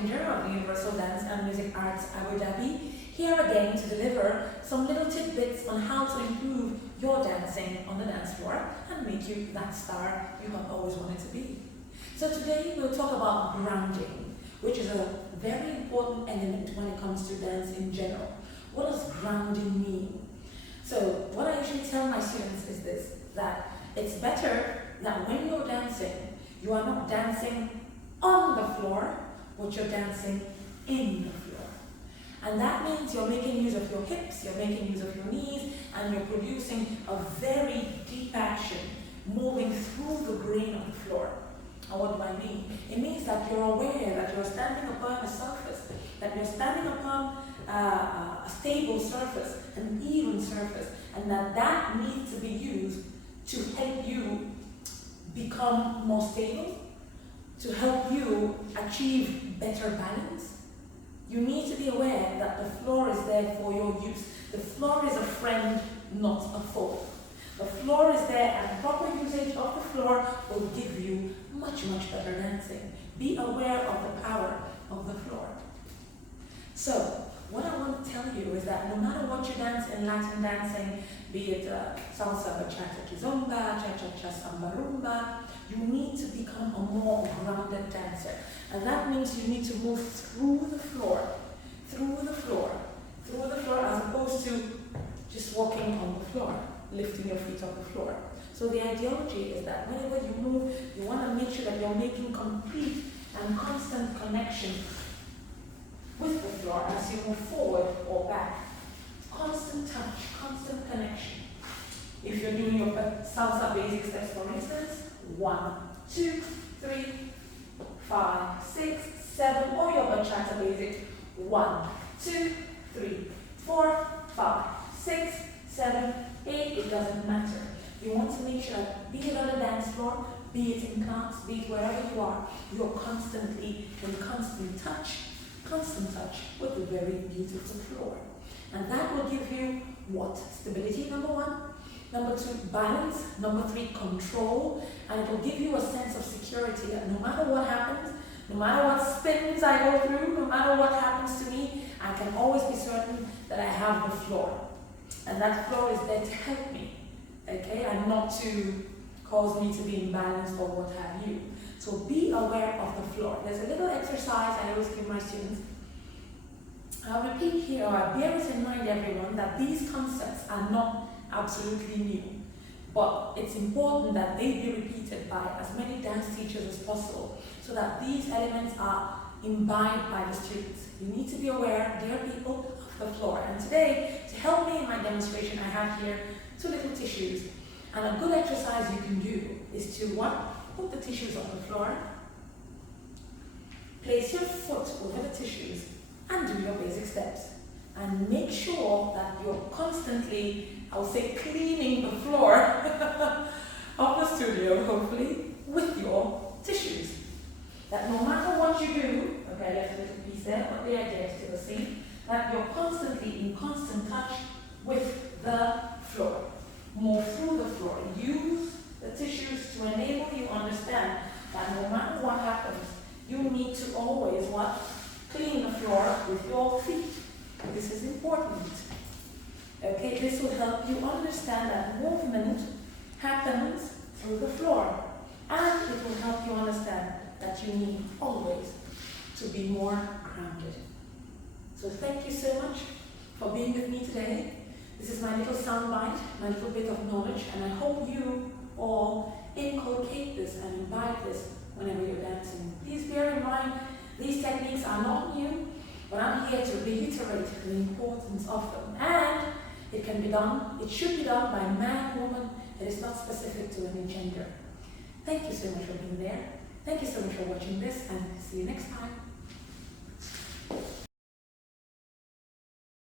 Ginger of the Universal Dance and Music Arts ABU-DHABI, here again to deliver some little tidbits on how to improve your dancing on the dance floor and make you that star you have always wanted to be. So today we'll talk about grounding, which is a very important element when it comes to dance in general. What does grounding mean? So what I usually tell my students is this, that it's better that when you're dancing, you are not dancing on the floor, but you're dancing in the floor. And that means you're making use of your hips, you're making use of your knees, and you're producing a very deep action, moving through the grain of the floor. And what do I mean? It means that you're aware that you're standing upon a surface, that you're standing upon a stable surface, an even surface, and that needs to be used to help you become more stable, to help you achieve better balance. You need to be aware that the floor is there for your use. The floor is a friend, not a foe. The floor is there, and proper usage of the floor will give you much, much better dancing. Be aware of the power of the floor. So, what I want to tell you is that no matter what you dance in Latin dancing, be it salsa, bachata, kizomba, cha-cha-cha, samba, rumba, you need to become a more grounded dancer. And that means you need to move through the floor, as opposed to just walking on the floor, lifting your feet off the floor. So the ideology is that whenever you move, you want to make sure that you're making complete and constant connection with the floor as you move forward or back. Constant touch, constant connection. If you're doing your salsa basic steps, for instance, 1, 2, 3, 5, 6, 7, or your bachata basic, 1, 2, 3, 4, 5, 6, 7, 8, it doesn't matter. You want to make sure that, be it on the dance floor, be it in class, be it wherever you are, you're constantly in constant touch with the very beautiful floor. And that will give you what? Stability, number 1. Number 2, balance. Number 3, control. And it will give you a sense of security that no matter what happens, no matter what spins I go through, no matter what happens to me, I can always be certain that I have the floor. And that floor is there to help me, okay? And not to cause me to be imbalanced or what have you. So be aware of the floor. There's a little exercise I always give my students. I'll repeat here, bear it in mind everyone, that these concepts are not absolutely new. But it's important that they be repeated by as many dance teachers as possible so that these elements are imbibed by the students. You need to be aware, dear people, of the floor. And today, to help me in my demonstration, I have here 2 little tissues. And a good exercise you can do is to, 1, put the tissues on the floor, place your foot over the tissues, and do your basic steps. And make sure that you're constantly, I would say, cleaning the floor of the studio, hopefully, with your tissues. That no matter what you do, okay, I left a little piece there, but the idea is still the same, that you're constantly in constant touch with the floor. Move through the floor. Use the tissues to enable you to understand that no matter what happens, you need to always what? Clean the floor with your feet. This is important. Okay, this will help you understand that movement happens through the floor. And it will help you understand that you need always to be more grounded. So thank you so much for being with me today. This is my little soundbite, my little bit of knowledge, and I hope you all inculcate this and imbibe this whenever you're dancing. Please bear in mind, these techniques are not new, but I'm here to reiterate the importance of them. And it can be done, it should be done by man, woman. It is not specific to any gender. Thank you so much for being there. Thank you so much for watching this, and see you next time.